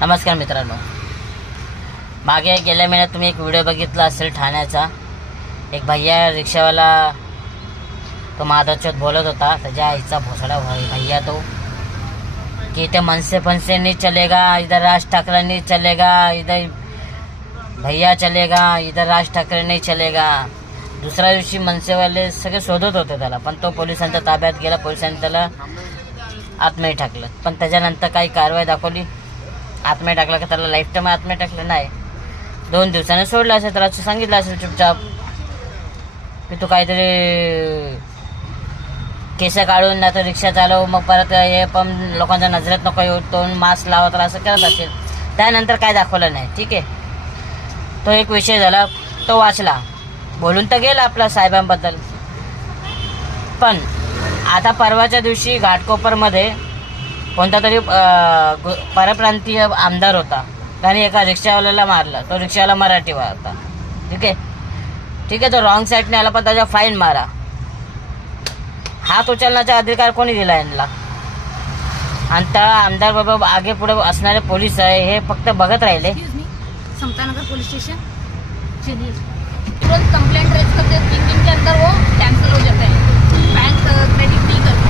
नमस्कार मित्रांनो, मागे गेल्या महिन्यात तुम्ही एक व्हिडिओ बघितला असेल ठाण्याचा. एक भैया रिक्षावाला तो माधवचोत बोलत होता, त्याच्या आईचा भोसडा भैया तो की इथे मनसे फनसे नहीं चलेगा, इधर राज ठाकरे नहीं चलेगा, इधर भैया चलेगा, इधर राज ठाकरे नहीं चलेगा. दुसऱ्या दिवशी मनसेवाले सगळे शोधत होते त्याला, पण तो पोलिसांच्या ताब्यात गेला. पोलिसांनी त्याला आतमध्ये टाकलं, पण त्याच्यानंतर काही कारवाई दाखवली. आतमध्ये टाकलं का त्याला लाईफ टाईम आतमध्ये टाकलं नाही, 2 दिवसाने सोडलं असेल. त्याला सांगितलं असेल चुपचाप की तू काहीतरी केस काढून नाही तर रिक्षा चालव, मग परत हे पण लोकांच्या नजरेत नको येऊ, तो मास्क लावा, तर असं करत असेल. त्यानंतर काय दाखवलं नाही. ठीक आहे, तो एक विषय झाला, तो वाचला, बोलून तर गेला आपल्या साहेबांबद्दल. पण आता परवाच्या दिवशी घाटकोपरमध्ये कोणता तरी परप्रांतीय आमदार होता, त्याने एका रिक्षावाल्याला मारला. तो रिक्षावाला मराठीवाला होता. ठीक आहे, तो रॉंग साईडने आला, पण त्याच्या फाईन मारा. हात उचलण्याचा अधिकार कोणी दिला यांना? आणि त्या आमदार बाबा आगे पुढे असणारे पोलीस आहे हे फक्त बघत राहिले. समतानगर पुलिस स्टेशन तुरंत कंप्लेंट रेज करते, 3 दिन के अंदर वो कैंसिल हो जाता है. बैंक क्रेडिट नहीं करता.